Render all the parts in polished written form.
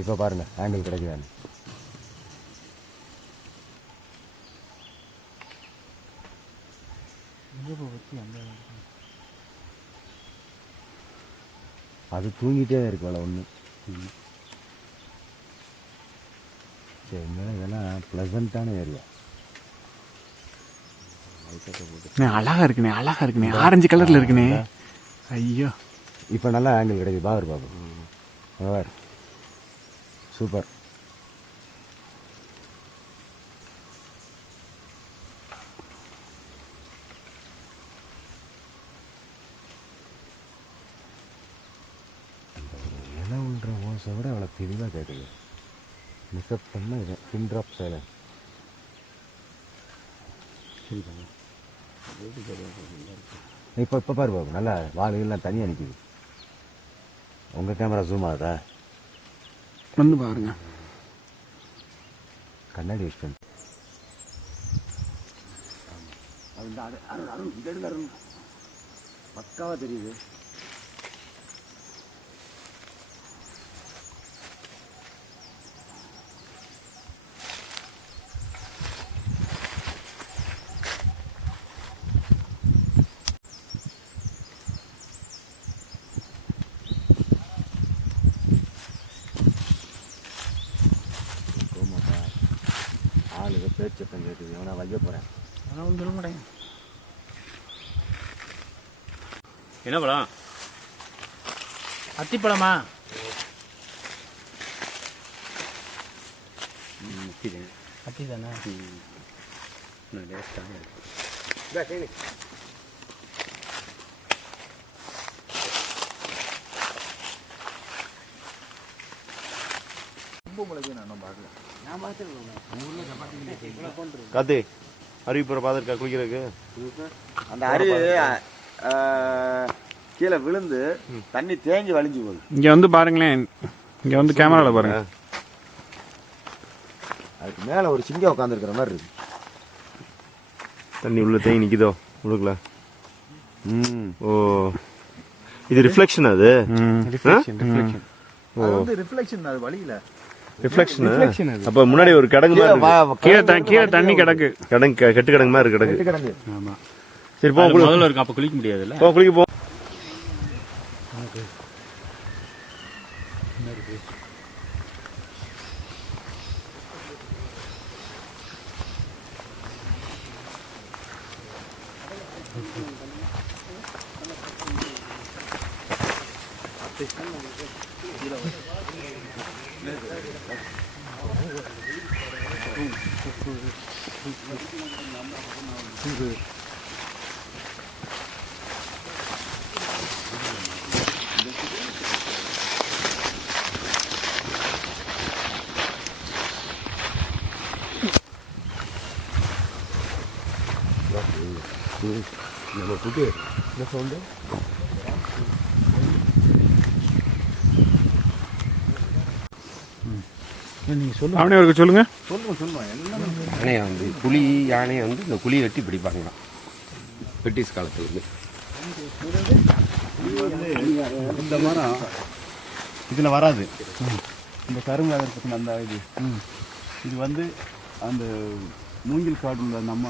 இப்போ பாருங்க ஆங்கிள் கிடைக்குதான்னு. அது தூங்கிட்டே இருக்கு வேலை ஒன்று. சரி, இதெல்லாம் ப்ளசண்ட்டான ஏரியா. அழகா இருக்குண்ணே, அழகா இருக்குண்ணே, ஆரஞ்சு கலர்ல இருக்குண்ணே. ஐயோ, இப்போ நல்லா ஆங்கிள் கிடைக்குது. பாரு சூப்பர். இலை உள்ற ஓசை விட அவ்வளோ தெளிவாக கேட்குது. மிஸ்அப் பண்ண இது பின் ட்ராப் சைலன்ஸ். இப்போ பாரு பாபு, நல்லா வாழைகள்லாம் தனியாக நிற்கிது. உங்கள் கேமரா ஜூம் ஆகுதா? வந்து பாருங்க. கண்ணாடி யூஸ் பண்ணி பக்காவாக தெரியுது. ஆளுங்க பேச்சத்தம் கேட்குது. எவனா வைக்க போகிறேன். அதான் ஒன்றும் சொல்ல மாட்டேங்க. என்ன பழம்? அத்திப்பழமா? அத்தி தானே. காத்து அருவிப்புற பார்த்துருக்கா குளிக்கிறதுக்கு? அந்த அருவி கீழே விழுந்து தண்ணி தேங்கி வலிஞ்சு போகுது. இங்க வந்து பாருங்களேன், இங்க வந்து கேமரால பாருங்க. அதுக்கு மேல ஒரு சிங்கம் உட்காந்துருக்கிற மாதிரி இருக்கு. தண்ணி உள்ள தேங்கி நிக்குதோ உள்ளுக்குள்ள? ஓ, இது ரிஃப்ளெக்ஷன். அது ரிஃப்ளெக்ஷன். அது வழியில ரிஃப்ளெக்ஷன். அப்ப முன்னாடி ஒரு கிடங்கு கீழே தண்ணி கிடக்கு. கெட்டு கிடங்கு மாதிரி கிடக்கு. ஆமா. சரி, போ. முதல்ல இருக்கு, அப்ப குளிக்க முடியாதுல்ல. போ, குளிக்க போ. நம்ம புட்டு என்ன சவுண்டு? அவனே அவருக்கு சொல்லுங்க. யானையை வந்து யானையை வந்து இந்த குழியை வெட்டி பிடிப்பாங்களாம் பிரிட்டிஷ் காலத்துலேருந்து. இந்த மரம் இதில் வராது. இந்த கரும்பு அதற்கு அந்த இது வந்து அந்த மூங்கில் காடு நம்ம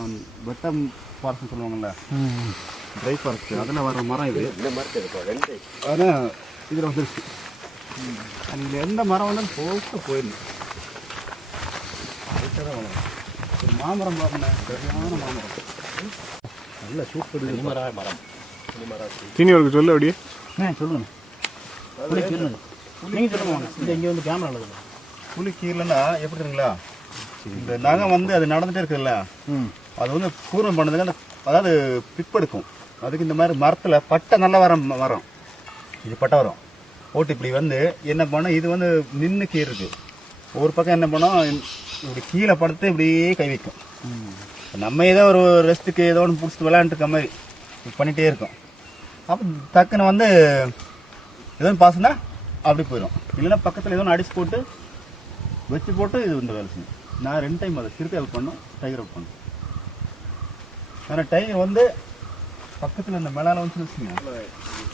வெட்டம் ஃபாரஸ்ட் சொல்லுவாங்கல்ல, ட்ரை ஃபாரஸ்ட், அதில் வர மரம் இது. ஆனால் இதில் வந்துருச்சு. அதில் எந்த மரம் வந்தாலும் போயிடணும். ஒரு மாமரம் பாருங்க, சரியான மாமரம், நல்ல சூப்பர் மரம். சீனி அவருக்கு சொல்லு. அப்படியே சொல்லுங்க. நீங்கள் சொல்லுங்க. இங்கே வந்து கேமரா புளி கீழன்னா எப்படிங்களா, இந்த நகம் வந்து அது நடந்துகிட்டே இருக்குதுல்ல, அது வந்து கூர்மம் பண்ணதுக்கு அந்த அதாவது பிற்பெடுக்கும். அதுக்கு இந்த மாதிரி மரத்தில் பட்டை நல்லா வரும். இது பட்டை வரும் போட்டு இப்படி வந்து என்ன பண்ணோம், இது வந்து நின்று கீழே இருக்கு. ஒரு பக்கம் என்ன பண்ணோம், இப்படி கீழே படுத்து இப்படியே கை வைக்கும். நம்ம ஏதோ ஒரு ரெஸ்ட்டுக்கு ஏதோ ஒன்று பிடிச்சிட்டு விளையாண்டுருக்க மாதிரி பண்ணிகிட்டே இருக்கோம். அப்போ டக்குன்னு வந்து ஏதோ ஒன்று பாசுனா அப்படி போயிடும். இல்லைன்னா பக்கத்தில் ஏதோ ஒன்று அடிச்சு போட்டு வச்சு போட்டு இது வந்து வேலை செய்யும். நான் 2 டைம் அதை சிறுத்தை அவுட் பண்ணோம், டைகர் அவுட் பண்ணோம். ஆனால் டைகர் வந்து பக்கத்தில் இந்த மிளால வந்து வச்சுங்க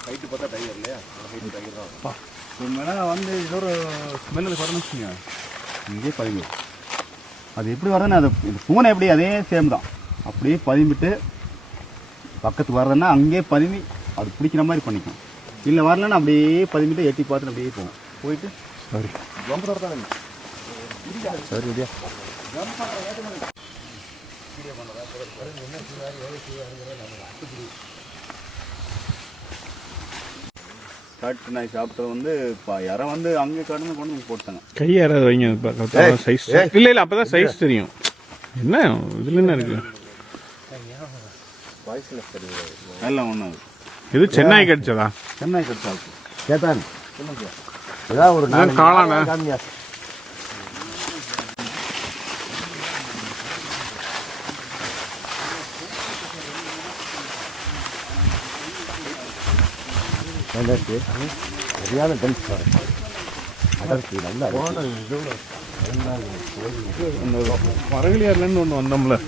ஹைட்டு பார்த்தா டைகர் இல்லையா ஹைட்டு டைகர் தான் ஒரு மிளகா வந்து ஏதோ ஒரு ஸ்மெல்லில் வரணும்னு வச்சுங்க இங்கே பதிவு அது எப்படி வருதுன்னா அது இது பூனை எப்படி அதே சேம் தான் அப்படியே பதிவிட்டு பக்கத்துக்கு வர்றதுன்னா அங்கேயே பதிவி அது பிடிக்கிற மாதிரி பண்ணிக்கும் இல்லை வரலன்னா அப்படியே பதிவிட்டு எட்டி பார்த்துட்டு அப்படியே போகும் போயிட்டு சரி ஜம்பர் தான் சரி விடியா காட்டு நாய் சாப்பிட்டது வந்து யாரும் வந்து அங்கே கடந்து கொண்டு வந்து போட்டாங்க கை யாராவது வைங்க சைஸ் இல்லை இல்லை அப்பதான் சைஸ் தெரியும் என்ன இதுல என்ன இருக்கு எல்லாம் ஒன்று இது சென்னை கடிச்சதா சென்னை கட்டு சாப்பிட்டு கேட்டான் ஏதாவது ஒரு காளானா சரியான டென்ஸ் அடர்த்தி நல்லா அந்த மரகளியார்லேருந்து ஒன்று வந்தோம்ல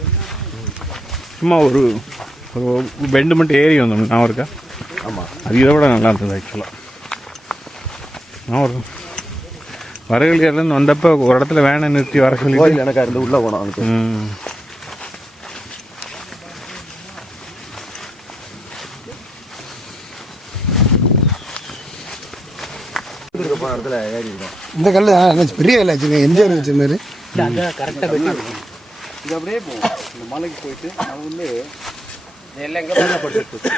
சும்மா ஒரு பெண்டு மட்டும் ஏறி வந்தோம் நான் இருக்கா ஆமாம் அது இதை விட நல்லா இருந்தது ஆக்சுவலாக நான் ஒரு வரகளியார்லேருந்து வந்தப்போ ஒரு இடத்துல வேனை நிறுத்தி வர சொல்லி கோயில் எனக்கா இருந்து உள்ளே போனோம் அவனுக்கு இடத்துல ஏறி இருக்கும் இந்த கல் பெரிய கல் வச்சுருங்க எம்ஜிஆர் வச்ச மாதிரி இது அப்படியே போகும் இந்த மலைக்கு போயிட்டு அது வந்து எல்லாம் எங்கே படுத்துட்டு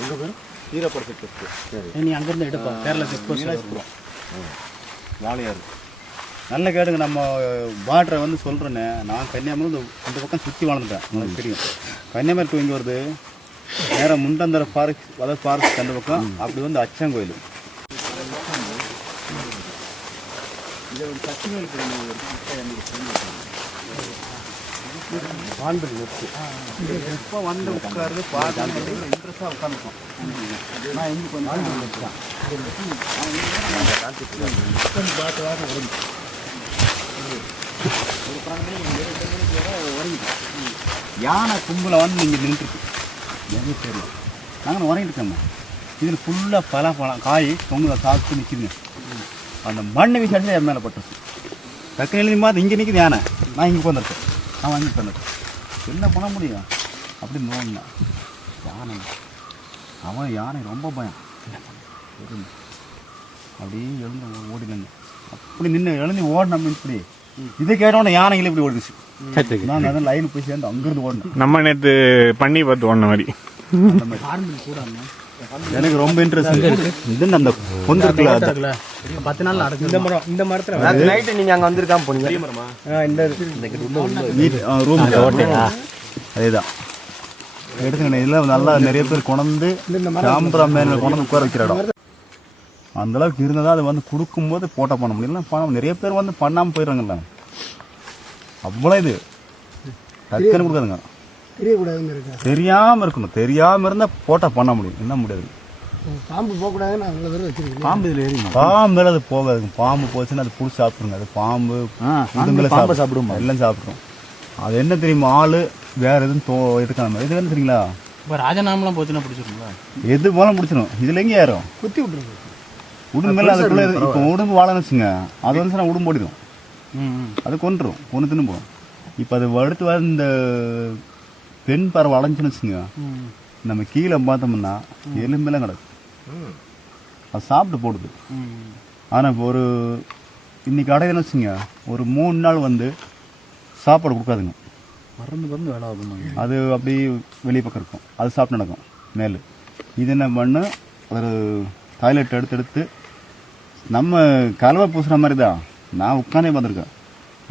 எங்கே பேர் ஈரப்படுத்திட்டு சரி நீ அங்கேருந்து எடுப்பா கேரளா வாழையாறு நல்ல கேடுங்க நம்ம பார்டரை வந்து சொல்கிறேன்னு நான் கன்னியாகுமரி இந்த பக்கம் சுற்றி வளர்ந்துட்டேன் உங்களுக்கு தெரியும் கன்னியாகுமரி டூ இங்கே வருது நேரம் முண்டந்தர ஃபாரஸ்ட் அதாவது ஃபாரஸ்ட் அந்த பக்கம் அப்படி வந்து அச்சங்கோயில் இதை ஒரு சக்திவேல் பான்படி வச்சு எப்போ வந்து உட்காருது பார்த்து இன்ட்ரெஸ்டாக உட்காந்துருக்கோம் நான் எங்கே கொஞ்சம் யானை கும்பலை வந்து இங்கே நின்றுருக்கு எனக்கு தெரியும் நாங்கள் உறங்கிட்டு இருக்கோம்மா இதில் ஃபுல்லாக பழம் காய் தொங்குத சாப்பிட்டு நிற்கிதுங்க அந்த மண்ணை வீசி அடிச்சு என் மேலே பட்டுச்சு டக்கு எழுதி மாதிரி இங்கே நிற்கிது யானை நான் இங்கே உட்காந்துருக்கேன் நான் வாங்கி உட்காந்துருக்கேன் என்ன பண்ண முடியும் அப்படி நோண்டினேன் யானை அவன் யானை ரொம்ப பயம் அப்படியே எழுந்து ஓடினாங்க அப்படி நின்று எழுந்து ஓடினோம் இப்படி இதை கேட்டோன்னே யானைகள் இப்படி ஓடிச்சு நான் அதான் லைன் போய் சேர்ந்து அங்கிருந்து ஓடினேன் நம்ம நேற்று பண்ணி பார்த்து ஓடின மாதிரி அந்த மாதிரி எனக்கு ரொம்ப இன்ட்ரெஸ்ட் இது அந்த பொந்து இருக்குல்ல 10 நாள் நடக்கும் இந்த மரத்தில் நைட்டு நீங்கள் அங்கே வந்திருக்காம போனீங்க ரூம் அதேதான் எடுத்துக்கணும் இதில் நல்லா நிறைய பேர் கொண்டு சாம்பிரா மேல கொண்டு உட்கார வைக்கிற இடம் அந்த அளவுக்கு இருந்ததா அது வந்து கொடுக்கும்போது போட்டோ பண்ண முடியல பணம் நிறைய பேர் வந்து பண்ணாமல் போயிடுறாங்கல்ல அவ்வளோ இது டக்குன்னு கொடுக்காதுங்க தெரியக்கூடாதுன்னு இருக்கா தெரியாமல் இருக்கணும் தெரியாமல் இருந்தால் போட்டோ பண்ண முடியும் என்ன முடியாது பாம்பு போகக்கூடாதுன்னு அவ்வளோ தூரம் வச்சிருக்கேன் பாம்பு இதில் ஏறி பாம்பு மேலே அது போகாதுங்க பாம்பு போச்சுன்னா அது பிடிச்சி சாப்பிடுங்க அது பாம்பு பாம்பு சாப்பிடுமா எல்லாம் சாப்பிடும் அது என்ன தெரியுமா ஆள் வேற எதுவும் இருக்காங்க இது என்ன தெரியுங்களா இப்போ ராஜநாமலாம் போச்சுன்னா பிடிச்சிருங்களா எது போல பிடிச்சிடும் இதுல எங்கே ஏறும் குத்தி விட்டுருக்கு உடம்பு மேலே அதுக்குள்ள இப்போ உடம்பு வாழன்னு வச்சுங்க அது வந்து உடம்பு ஓடிடும் அது கொண்டுரும் கொண்டு தின்னு போகும் இப்போ அது அடுத்து வர இந்த பெண் பறவை அலைஞ்சுன்னு வச்சுங்க நம்ம கீழே பார்த்தோம்னா எலும்பெல்லாம் கிடக்கு அது சாப்பிட்டு போடுது ஆனால் இப்போ ஒரு இன்னைக்கு அடையன்னு வச்சுங்க ஒரு 3 நாள் வந்து சாப்பாடு கொடுக்காதுங்க மருந்து வேலை ஆகும் அது அப்படி வெளியே பக்கம் இருக்கும் அது சாப்பிட்டு நடக்கும் மேலே இது என்ன பண்ணு ஒரு டாய்லெட் எடுத்து நம்ம கலவை பூசுகிற மாதிரி தான் நான் உட்காந்தே பார்த்துருக்கேன்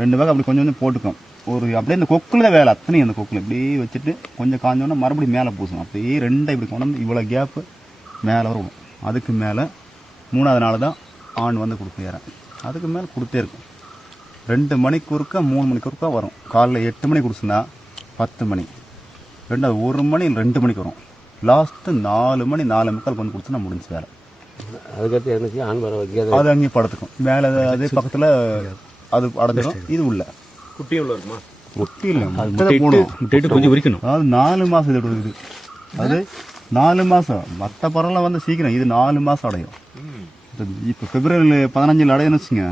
2 பேக் அப்படி கொஞ்சம் கொஞ்சம் போட்டுக்கோம் ஒரு அப்படியே இந்த கொக்கில் தான் வேலை அத்தனையும் அந்த கொக்கில் இப்படியே வச்சுட்டு கொஞ்சம் காஞ்சோன்னா மறுபடியும் மேலே பூசணும் அப்படியே 2 இப்படி கொண்டு வந்து இவ்வளோ கேப்பு மேலே வரும் அதுக்கு மேலே 3ஆவது நாள் தான் ஆண் வந்து கொடுக்க ஏறேன் அதுக்கு மேலே கொடுத்தே இருக்கும் 2 மணிக்கு ஒருக்கா 3 மணிக்கு ஒருக்கா வரும் காலைல 8 மணிக்கு கொடுச்சுன்னா 10 மணி 1 மணி 2 மணிக்கு வரும் லாஸ்ட்டு 4 மணி 4:45 கொண்டு கொடுத்துனா முடிஞ்சு வேலை அதுக்கடுத்து இருந்துச்சு ஆண் வர வைக்காது அது அங்கேயும் படுத்துக்கும் மேலே அதே பக்கத்தில் அது அடைஞ்சிடும் இது உள்ள குட்டியும் உள்ள இருக்குமா ஒட்டி இல்லை போடும் கொஞ்சம் உரிக்கணும் அதாவது 4 மாதம் இது அது 4 மாதம் மற்ற பறவைலாம் வந்து சீக்கிரம், இது 4 மாதம் அடையும். இப்போ பிப்ரவரி 15 அடையன்னு வச்சுங்க,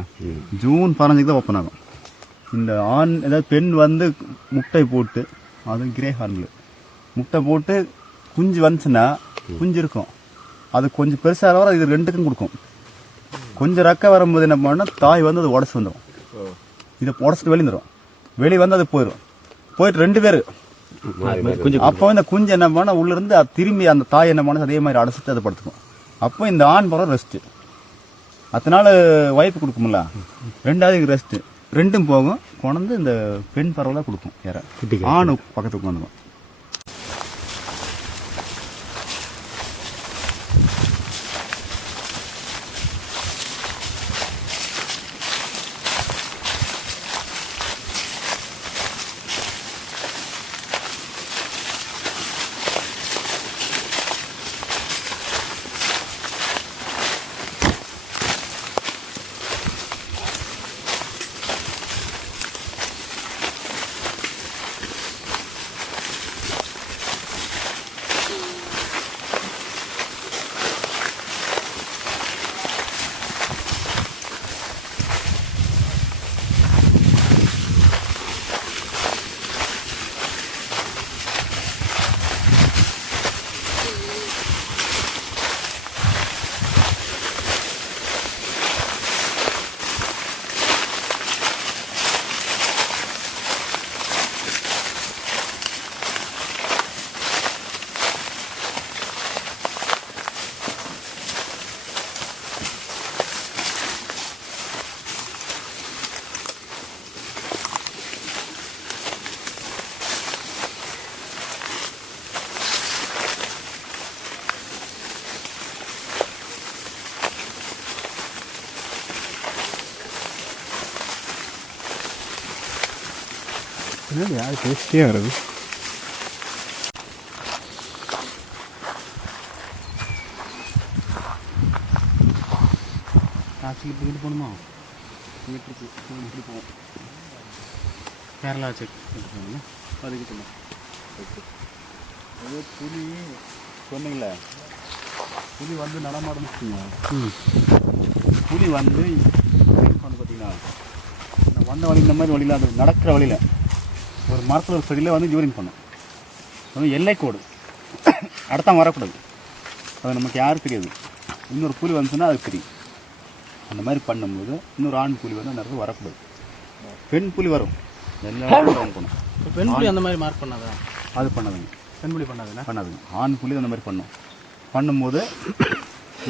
ஜூன் 15 தான் ஓப்பன் ஆகும். இந்த ஆண் ஏதாவது பெண் வந்து முட்டை போட்டு, அதுவும் கிரே ஹார்னில் முட்டை போட்டு குஞ்சு வந்துச்சுன்னா குஞ்சு இருக்கும், அது கொஞ்சம் பெருசாக வர இது 2க்கும் கொடுக்கும். கொஞ்சம் ரெக்க வரும்போது என்ன பண்ணால் தாய் வந்து அது உடச்சி வந்துடும். இதை உடச்சிட்டு வெளியே வெளியே வந்து அது போயிடும். போயிட்டு 2 பேர் அப்போ இந்த குஞ்சு என்ன பண்ண உள்ள இருந்து அது திரும்பி அந்த தாய் என்ன பண்ண அதே மாதிரி அடைச்சிட்டு அதை படுத்துக்கும். அப்போ இந்த ஆண் பறவை ரெஸ்ட்டு, அதனால வாய்ப்பு கொடுக்கும்ல. 2வது ரெஸ்ட்டு, 2ம் போகும். கொண்டு இந்த பெண் பறவை தான் கொடுக்கும். வேற ஆண் பக்கத்துக்கு வந்துடும். யார் டேஸ்டியாக வருது. ஆக்சுவலி இப்போ இது பண்ணுமா இப்படி போவோம். கேரளா செக் பண்ணுறாங்க அதுக்கு சொன்னோம். அதே புலி சொன்னீங்களே, புலி வந்து நடமாடுன்னு புலி வந்து பார்த்தீங்கன்னா நான் வந்த வழி இந்த மாதிரி வழியில் அது நடக்கிற வழியில் ஒரு மரத்தில் ஒரு செடியில் வந்து யூரின் பண்ணும். அது எல்லை கோடு, அடுத்தான் வரக்கூடாது. அது நமக்கு யாரும் தெரியாது. இன்னொரு புலி வந்துச்சுன்னா அது தெரியும். அந்த மாதிரி பண்ணும்போது இன்னொரு ஆண் புலி வந்து அந்த இடத்துல வரக்கூடாது. பெண் புலி வரும், எல்லா இடத்துலையும் பண்ணும். இப்போ பெண் புலி அந்த மாதிரி மார்க் பண்ணாதா? அது பண்ணாதுங்க, பெண் புலி பண்ணாதுன்னா பண்ணாதுங்க. ஆண் புலி அந்த மாதிரி பண்ணும்போது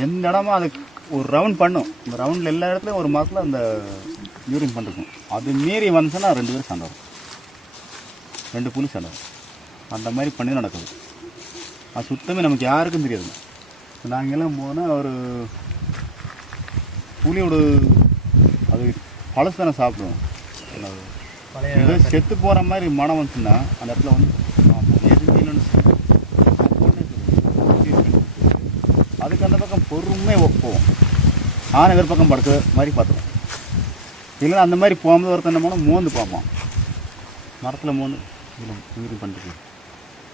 எந்த இடமா அது ஒரு ரவுண்ட் பண்ணும். இந்த ரவுண்டில் எல்லா இடத்துலையும் ஒரு மரத்தில் அந்த யூரின் பண்ணிருக்கும். அது மீறி வந்துச்சுன்னா 2 பேரும் சண்டை வரும், 2 புலி சண்டை வரும். அந்த மாதிரி பண்ணி நடக்குது. அது சுத்தமே நமக்கு யாருக்கும் தெரியாது. நாங்கள் எல்லாம் போனால் ஒரு புலியோட அது பழசு தானே சாப்பிடுவோம். ஏதோ செத்து போகிற மாதிரி மனம் வந்துச்சுன்னா அந்த இடத்துல வந்து அதுக்கு அந்த பக்கம் பொறுமையாக போவோம். ஆனை வேறு பக்கம் படுக்கிற மாதிரி பார்த்துருவோம். இல்லைன்னா அந்த மாதிரி போகும்போது ஒருத்தர் என்ன பண்ணோம், மோந்து பார்ப்போம். மரத்தில் மோந்து இதில் யூரின் பண்ணிட்டு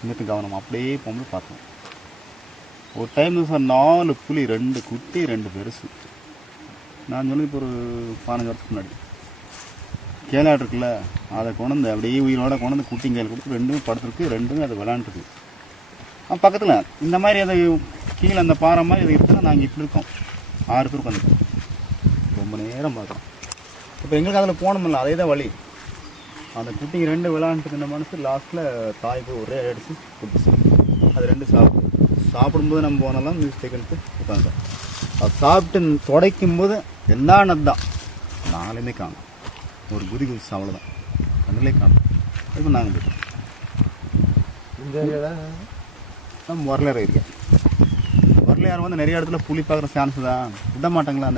இன்னும் கவனம் அப்படியே போகும்போது பார்த்தோம். ஒரு டைம் சார் 4 புலி, 2 குட்டி 2 பெருசு. நான் சொன்னது இப்போ ஒரு 15 வருஷத்துக்கு முன்னாடி. கேளாடு இருக்குல்ல, அதை கொண்டு அப்படியே உயிரோட கொண்டு குட்டிங்கையில் கொடுத்து 2மே படுத்துருக்கு, 2மே அதை விளாண்டுருக்கு. பக்கத்தில் இந்த மாதிரி அதை கீழே அந்த பாறை மாதிரி இது இருக்குன்னா நாங்கள் இப்படி இருக்கோம், 6 பேர் உட்காந்துருக்கோம். ரொம்ப நேரம் பார்க்குறோம். இப்போ எங்களுக்கு அதில் போகணுமில்ல, அதே தான் வழி. அந்த குட்டிங்க 2 விளாண்டுட்டு இந்த மனசு லாஸ்ட்டில் தாய் போய் ஒரே அடித்து கொடுத்துச்சு. அது 2 சாப்பிடும்போது நம்ம போனாலும் மியூசிக் எடுத்து உட்காந்துட்டோம். அது சாப்பிட்டு துடைக்கும்போது எல்லானது தான் 4மே காணும். ஒரு குதி குதிச்சு அவ்வளோதான், 2லே காணும். இப்போ நாங்கள் போயிட்டோம். நம்ம வரலாறு இருக்கேன். வரலாறு வந்து நிறைய இடத்துல புலி பார்க்குற சான்ஸ் தான், விட மாட்டாங்களா அந்த